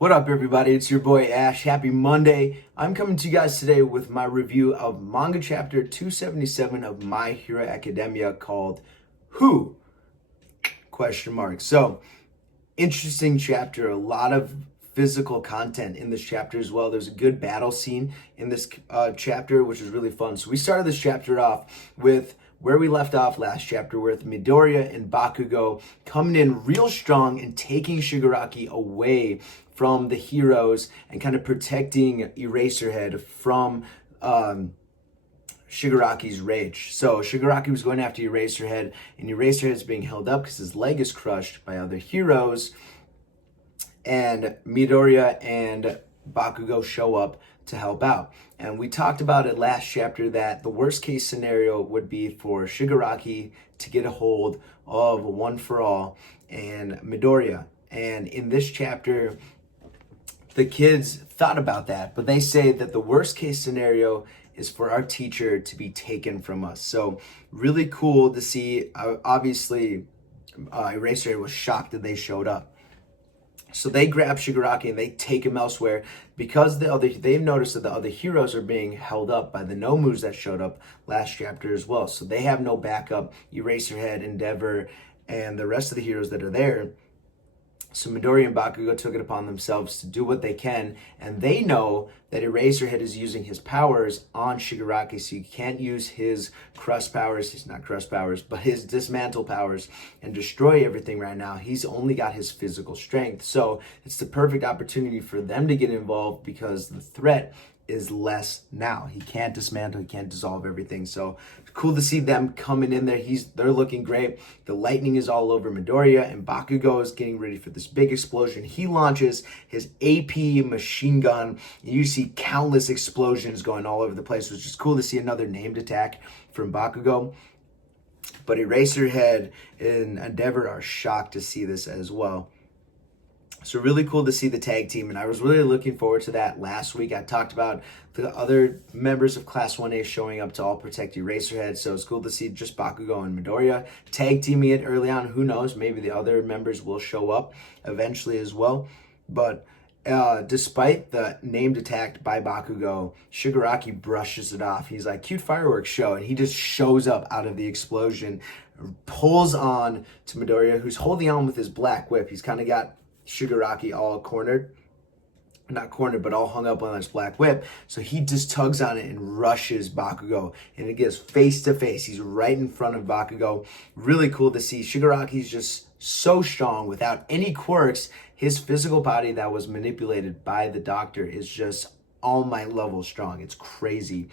What up, everybody? It's your boy Ash. Happy Monday. I'm coming to you guys today with my review of manga chapter 277 of My Hero Academia called Who? Question mark. So, interesting chapter. A lot of physical content in this chapter as well. There's a good battle scene in this chapter, which is really fun. So we started this chapter off with where we left off last chapter with Midoriya and Bakugo coming in real strong and taking Shigaraki away from the heroes and kind of protecting Eraserhead from Shigaraki's rage. So Shigaraki was going after Eraserhead, and Eraserhead's being held up because his leg is crushed by other heroes. And Midoriya and Bakugo show up to help out. And we talked about it last chapter that the worst case scenario would be for Shigaraki to get a hold of One for All and Midoriya. And in this chapter, the kids thought about that, but they say that the worst case scenario is for our teacher to be taken from us. So really cool to see. Obviously, Eraserhead was shocked that they showed up. So they grab Shigaraki and they take him elsewhere because they've noticed that the other heroes are being held up by the Nomus that showed up last chapter as well. So they have no backup. Eraserhead, Endeavor, and the rest of the heroes that are there. So Midoriya and Bakugo took it upon themselves to do what they can, and they know that Eraserhead is using his powers on Shigaraki, so you can't use his crust powers, but his dismantle powers and destroy everything right now. He's only got his physical strength, so it's the perfect opportunity for them to get involved because the threat is less now. He can't dismantle, he can't dissolve everything. So it's cool to see them coming in there. They're looking great. The lightning is all over Midoriya, and Bakugo is getting ready for this big explosion. He launches his AP machine gun. You see countless explosions going all over the place, which is cool to see another named attack from Bakugo. But Eraserhead and Endeavor are shocked to see this as well. So really cool to see the tag team, and I was really looking forward to that. Last week I talked about the other members of Class 1A showing up to all protect Eraserhead, so it's cool to see just Bakugo and Midoriya tag teaming it early on. Who knows, maybe the other members will show up eventually as well. But despite the named attack by Bakugo, Shigaraki brushes it off. He's like, cute fireworks show, and he just shows up out of the explosion, pulls on to Midoriya, who's holding on with his black whip. He's kind of got Shigaraki all cornered, not cornered, but all hung up on this black whip. So he just tugs on it and rushes Bakugo, and it gets face to face. He's right in front of Bakugo. Really cool to see. Shigaraki's just so strong without any quirks. His physical body that was manipulated by the doctor is just All Might level strong. It's crazy.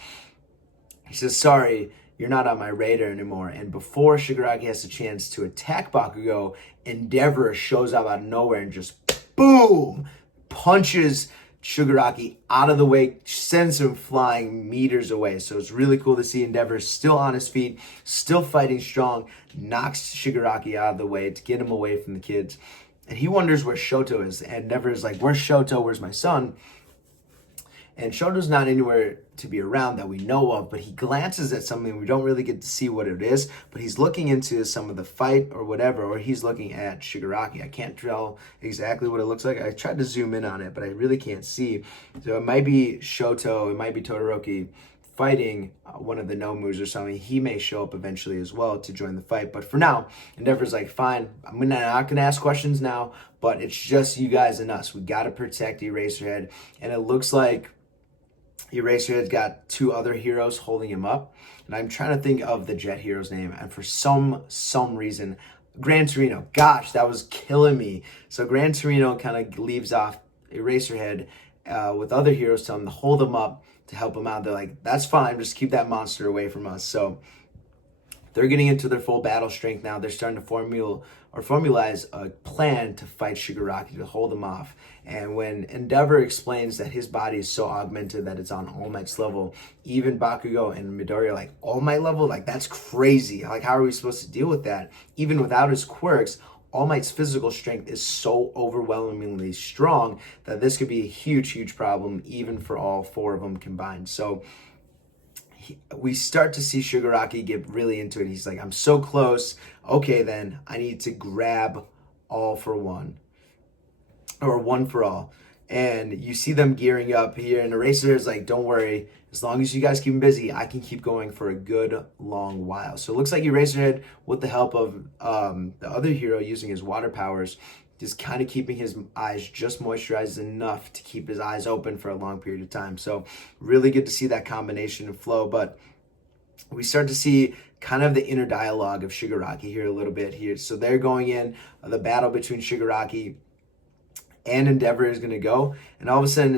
He says, sorry, you're not on my radar anymore. And before Shigaraki has a chance to attack Bakugo, Endeavor shows up out of nowhere and just boom, punches Shigaraki out of the way, sends him flying meters away. So it's really cool to see Endeavor still on his feet, still fighting strong, knocks Shigaraki out of the way to get him away from the kids. And he wonders where Shoto is. And Endeavor is like, where's Shoto? Where's my son? And Shoto's not anywhere to be around that we know of, but he glances at something. We don't really get to see what it is, but he's looking into some of the fight or whatever, or he's looking at Shigaraki. I can't tell exactly what it looks like. I tried to zoom in on it, but I really can't see. So it might be Shoto, it might be Todoroki fighting one of the Nomus or something. He may show up eventually as well to join the fight. But for now, Endeavor's like, fine, I'm not going to ask questions now, but it's just you guys and us. We got to protect Eraserhead. And it looks like Eraserhead's got two other heroes holding him up, and I'm trying to think of the Jet hero's name, and for some reason, Gran Torino, gosh, that was killing me. So Gran Torino kind of leaves off Eraserhead with other heroes telling him to hold him up to help him out. They're like, that's fine, just keep that monster away from us. So they're getting into their full battle strength now. They're starting to formalize a plan to fight Shigaraki, to hold him off. And when Endeavor explains that his body is so augmented that it's on All Might's level, even Bakugo and Midoriya are like, All Might level? Like, that's crazy. Like, how are we supposed to deal with that? Even without his quirks, All Might's physical strength is so overwhelmingly strong that this could be a huge problem, even for all four of them combined. So we start to see Shigaraki get really into it. He's like, I'm so close. Okay, then I need to grab All for One, or One for All. And you see them gearing up here, and Eraser is like, don't worry, as long as you guys keep him busy, I can keep going for a good long while. So it looks like Eraserhead, with the help of the other hero using his water powers, just kind of keeping his eyes just moisturized enough to keep his eyes open for a long period of time. So really good to see that combination of flow. But we start to see kind of the inner dialogue of Shigaraki here a little bit here. So they're going in, the battle between Shigaraki and Endeavor is going to go. And all of a sudden,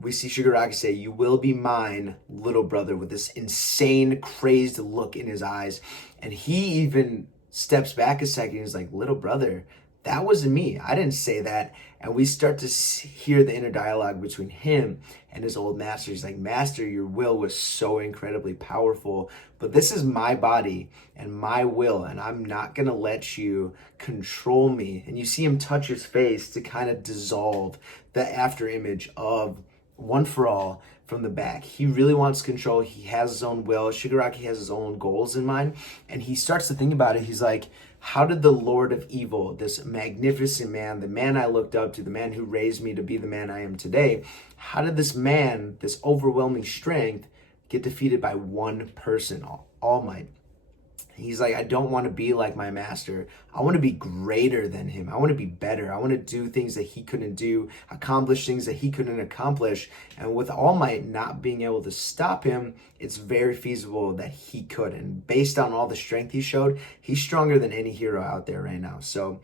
we see Shigaraki say, "You will be mine, little brother," with this insane, crazed look in his eyes. And he even steps back a second. He's like, "Little brother, that wasn't me. I didn't say that." And we start to hear the inner dialogue between him and his old master. He's like, "Master, your will was so incredibly powerful, but this is my body and my will, and I'm not going to let you control me." And you see him touch his face to kind of dissolve the after image of One for All from the back. He really wants control. He has his own will. Shigaraki has his own goals in mind. And he starts to think about it. He's like, how did the Lord of Evil, this magnificent man, the man I looked up to, the man who raised me to be the man I am today, how did this man, this overwhelming strength, get defeated by one person, All Might? He's like, I don't want to be like my master. I want to be greater than him. I want to be better. I want to do things that he couldn't do, accomplish things that he couldn't accomplish. And with All Might not being able to stop him, it's very feasible that he could. And based on all the strength he showed, he's stronger than any hero out there right now. So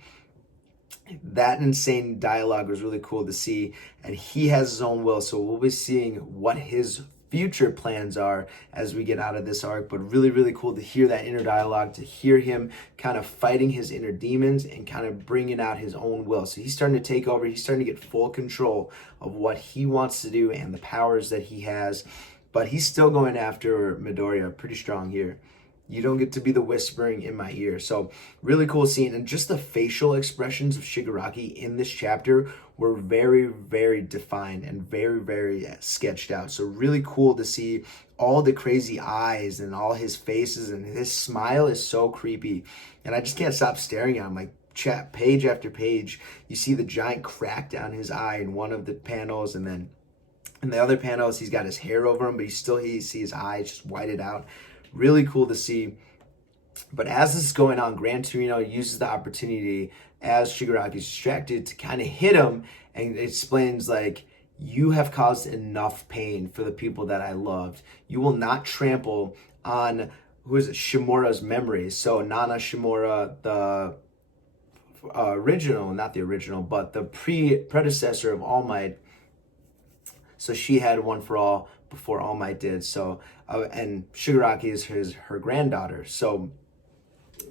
that insane dialogue was really cool to see. And he has his own will. So we'll be seeing what his future plans are as we get out of this arc. But really, really cool to hear that inner dialogue, to hear him kind of fighting his inner demons and kind of bringing out his own will. So he's starting to take over. He's starting to get full control of what he wants to do and the powers that he has. But he's still going after Midoriya pretty strong here. You don't get to be the whispering in my ear. So really cool scene. And just the facial expressions of Shigaraki in this chapter were very, very defined and very, very sketched out. So really cool to see all the crazy eyes and all his faces, and his smile is so creepy. And I just can't stop staring at him. Like, page after page, you see the giant crack down his eye in one of the panels, and then in the other panels, he's got his hair over him, but you see his eyes just whited out. Really cool to see. But as this is going on, Gran Torino uses the opportunity as Shigaraki's distracted to kind of hit him, and explains like, you have caused enough pain for the people that I loved. You will not trample on, Shimura's memories. So Nana Shimura, the original, not the original, but the predecessor of All Might. So she had One for All before All Might did. So and Shigaraki is her granddaughter. So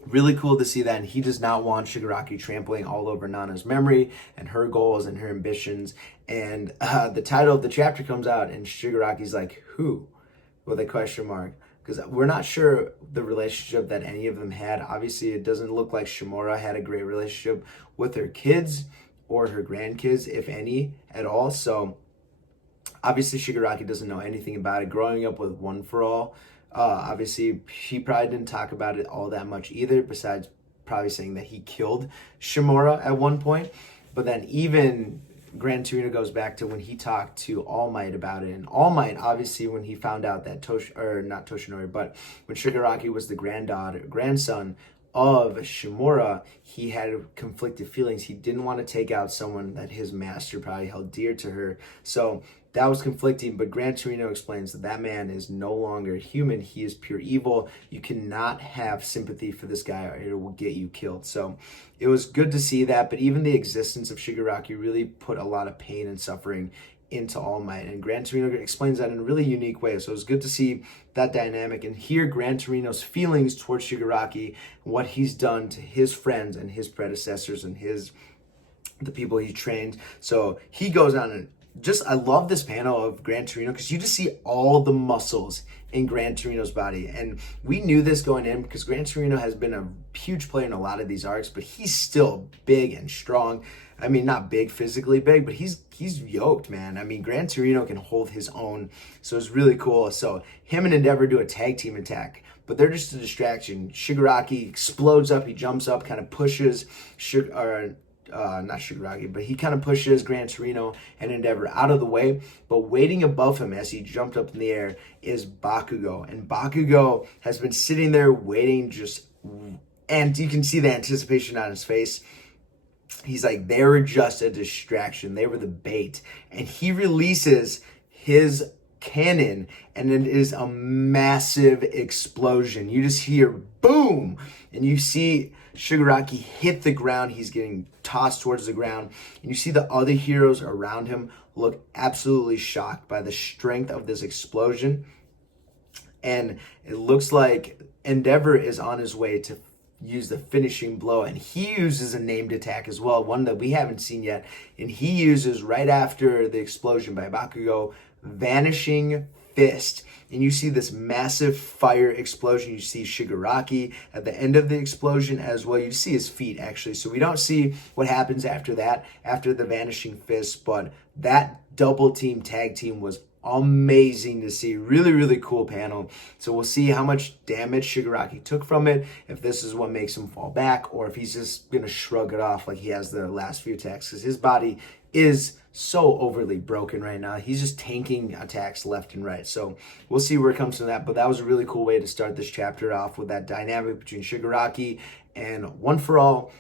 really cool to see that. And he does not want Shigaraki trampling all over Nana's memory and her goals and her ambitions. And the title of the chapter comes out, and Shigaraki's like, who? With a question mark. Because we're not sure the relationship that any of them had. Obviously, it doesn't look like Shimura had a great relationship with her kids or her grandkids, if any, at all. So obviously, Shigaraki doesn't know anything about it. Growing up with One for All, obviously, he probably didn't talk about it all that much either, besides probably saying that he killed Shimura at one point. But then even Gran Torino goes back to when he talked to All Might about it. And All Might, obviously, when he found out that not Toshinori, but when Shigaraki was the grandson of Shimura, he had conflicted feelings. He didn't want to take out someone that his master probably held dear to her. So that was conflicting, but Gran Torino explains that that man is no longer human. He is pure evil. You cannot have sympathy for this guy or it will get you killed. So it was good to see that, but even the existence of Shigaraki really put a lot of pain and suffering into All Might. And Gran Torino explains that in a really unique way. So it was good to see that dynamic and hear Gran Torino's feelings towards Shigaraki, what he's done to his friends and his predecessors and the people he trained. So he goes on and I love this panel of Gran Torino because you just see all the muscles in Gran Torino's body. And we knew this going in because Gran Torino has been a huge player in a lot of these arcs, but he's still big and strong. I mean, not big, physically big, but he's yoked, man. I mean, Gran Torino can hold his own. So it's really cool. So him and Endeavor do a tag team attack, but they're just a distraction. Shigaraki explodes up, he jumps up, kind of pushes not Shigaraki, but he kind of pushes Gran Torino and Endeavor out of the way. But waiting above him as he jumped up in the air is Bakugo. And Bakugo has been sitting there waiting and you can see the anticipation on his face. He's like, they were just a distraction. They were the bait. And he releases his cannon, and it is a massive explosion. You just hear boom, and you see Shigaraki hit the ground. He's getting tossed towards the ground, and you see the other heroes around him look absolutely shocked by the strength of this explosion. And it looks like Endeavor is on his way to use the finishing blow, and he uses a named attack as well, one that we haven't seen yet, and he uses right after the explosion by Bakugo, Vanishing Fist. And you see this massive fire explosion. You see Shigaraki at the end of the explosion as well. You see his feet actually, so we don't see what happens after that, after the Vanishing Fist. But that double team tag team was amazing to see. Really, really cool panel. So we'll see how much damage Shigaraki took from it, if this is what makes him fall back, or if he's just gonna shrug it off like he has the last few attacks, because his body is so overly broken right now. He's just tanking attacks left and right. So we'll see where it comes from that. But that was a really cool way to start this chapter off, with that dynamic between Shigaraki and One For All,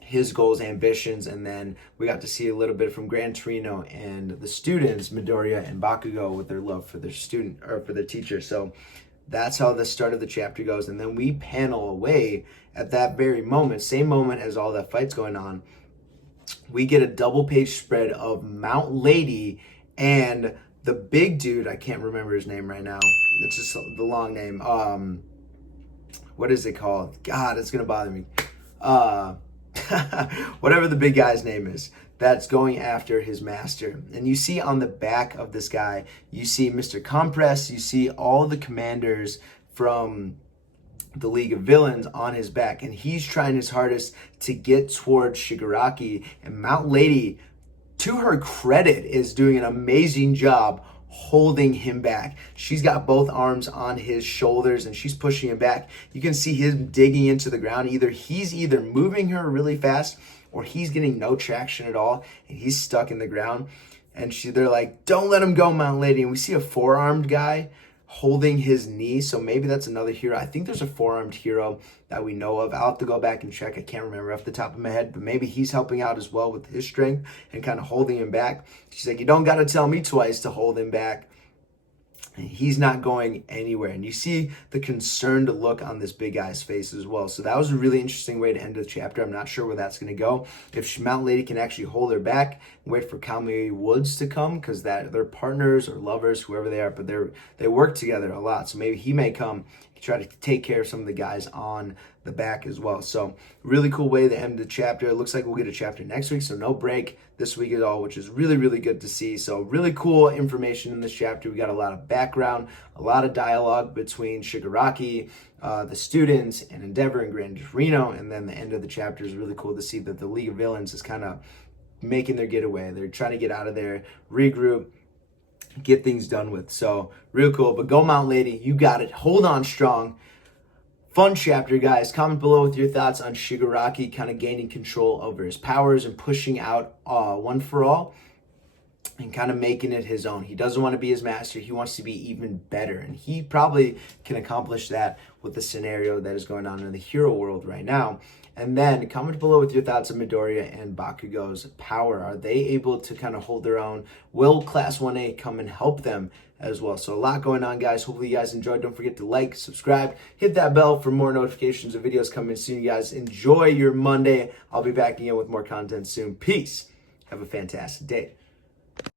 his goals, ambitions, and then we got to see a little bit from Gran Torino and the students, Midoriya and Bakugo, with their love for their student, or for their teacher. So that's how the start of the chapter goes. And then we panel away at that very moment, same moment as all that fight's going on. We get a double page spread of Mount Lady and the big dude, I can't remember his name right now. It's just the long name. What is it called? God, it's gonna bother me. Whatever the big guy's name is, that's going after his master. And you see on the back of this guy, you see Mr. Compress, you see all the commanders from the League of Villains on his back, and he's trying his hardest to get towards Shigaraki. And Mount Lady, to her credit, is doing an amazing job holding him back. She's got both arms on his shoulders and she's pushing him back. You can see him digging into the ground. He's either moving her really fast, or he's getting no traction at all, and he's stuck in the ground. And they're like, don't let him go, Mount Lady. And we see a four-armed guy holding his knee, so maybe that's another hero. I think there's a four-armed hero that we know of. I'll have to go back and check. I can't remember off the top of my head, but maybe he's helping out as well with his strength and kind of holding him back. She's like, you don't got to tell me twice to hold him back. And he's not going anywhere. And you see the concerned look on this big guy's face as well. So that was a really interesting way to end the chapter. I'm not sure where that's going to go. If Mount Lady can actually hold her back and wait for Kamui Woods to come, because they're partners or lovers, whoever they are, but they work together a lot. So maybe he may come and try to take care of some of the guys on the back as well. So really cool way to end the chapter. It looks like we'll get a chapter next week, so no break this week at all, which is really, really good to see. So really cool information in this chapter. We got a lot of background, a lot of dialogue between Shigaraki, the students, and Endeavor and Gran Torino, and then the end of the chapter is really cool to see that the League of Villains is kind of making their getaway. They're trying to get out of there, regroup, get things done with. So real cool. But go Mount Lady, you got it. Hold on strong. Fun chapter, guys. Comment below with your thoughts on Shigaraki kind of gaining control over his powers and pushing out One For All and kind of making it his own. He doesn't want to be his master. He wants to be even better. And he probably can accomplish that with the scenario that is going on in the hero world right now. And then comment below with your thoughts on Midoriya and Bakugo's power. Are they able to kind of hold their own? Will Class 1A come and help them as well? So a lot going on, guys. Hopefully you guys enjoyed. Don't forget to like, subscribe, hit that bell for more notifications of videos coming soon. You guys enjoy your Monday. I'll be back again with more content soon. Peace. Have a fantastic day.